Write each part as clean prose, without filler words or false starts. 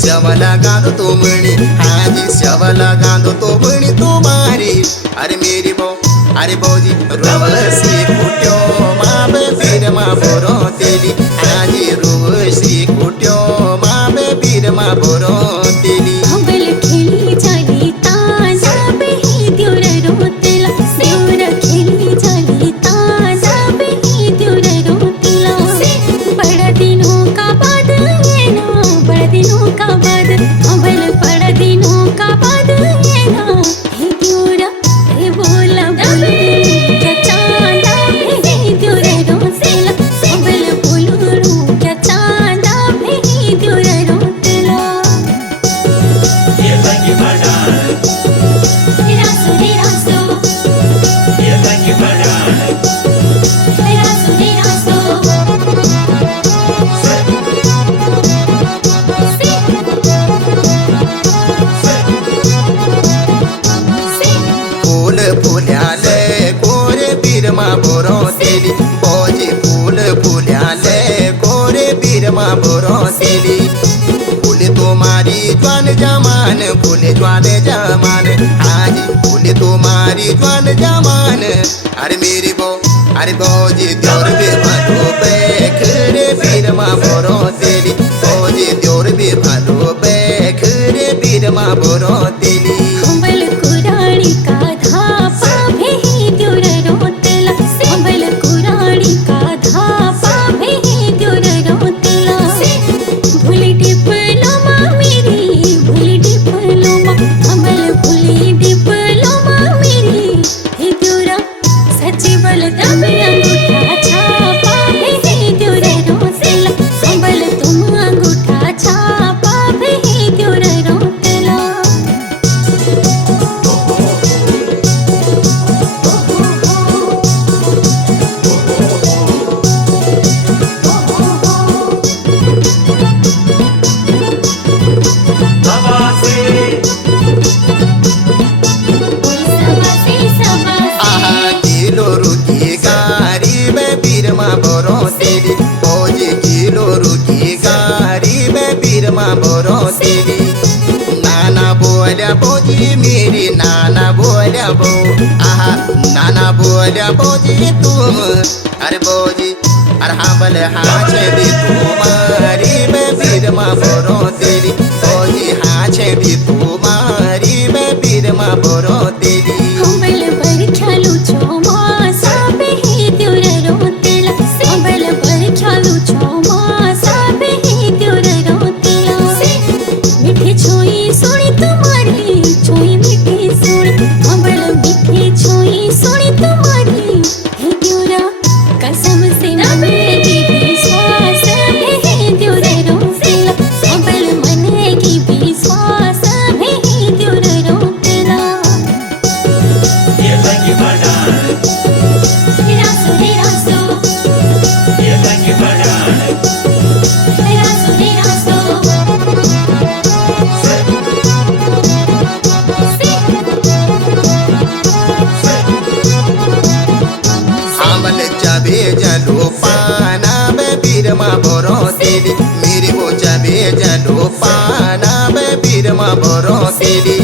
श्यावला गांदो तो मणि हाजी श्यावला गांदो तो मणि तुम्हारी अरे मेरी बो अरे बोजी रोवसी कुट्यो माबे पीर मा बोरो तेली हाजी रोवसी कुट्यो माबे पीर मा बोरो तेली हंबल खेली जाली ताजा बेही द्योर रोतेला सेवर खेली जाली ताजा बेही द्योर रोतेला बड़ा दिनों का बाद ये ना बड़ा दिनों का बाद हंबल बड़ा दिनों का बाद ये ना हे द्योरा हे बोला बोले क्या चांदा बेही द्योर रोतेला हंबल बोलू क्या चांदा बेही द्योर रोतेला फूल फुल्याले कोरे पीरमा बोरो तेली बोजी फूल फुल्याले कोरे पीरमा बोरो तेली फूल तुम्हारी ज्वान जमान फूल ज्वान जमान आज फूल तुम्हारी ज्वान जमान अरे मेरी बो अरे बोजी द्योर भी भालो बेखरे पीरमा बोरो तेली बोजी द्योर भी भालो बेखरे पीरमा बोरो तेली हंबल कुराड़ी का धापा भेही द्योर रोतेला हंबल कुराड़ी का धापा भेही द्योर रोतेला भूली डिप्लोमा मेरी भूली डिप्लोमा हंबल भूली डिप्लोमा मेरी हे द्योरा सच्ची बल दबे अंगूठा छापा भेही द्योर रोतेला हंबल तुम अंगूठा छापा भेही द्योर रोतेला आहा किलो रुकी गारी में पीरमा बोरो तेली बोजी किलो रुकी गारी में पीरमा बोरो तेली नाना बोल्या बोजी मेरी नाना बोल्या बो आहा नाना बोल्या बोजी तुम अरे बोजी अरे हाबल हाचे दी तुम्हारी में पीरमा बोरो तेली बोजी हाचे दी तुम्हारी में पीरमा बोरो तेली हंबल बरख्यालू चौमासा बेही द्योर रोतेला हंबल बरख्यालू चौमासा बेही द्योर रोतेला मीठी छोई सोनी तुम्हारी छोई मीठी सोनी हंबल मीठी छोई सोनी तुम्हारी हे द्योरा कसम से ना मेरी विश्वास बेही द्योर रोतेला हंबल मन की विश्वास बेही द्योर रोतेला आमल जाबे जलो पाना में पीरमा बोरो तेली मेरी वो जाबे जलो पाना में पीरमा बोरो तेली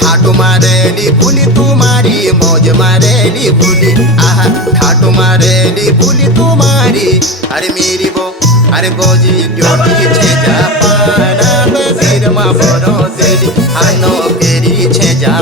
ठाटू मारेली फूली तुम्हारी मौज मारेली फूली आहा ठाटू मारेली फूली तुम्हारी अरे मेरी वो अरे बोजी ड्यूटी छे जा पाना में पीरमा बोरो तेली हानो केरी छे जा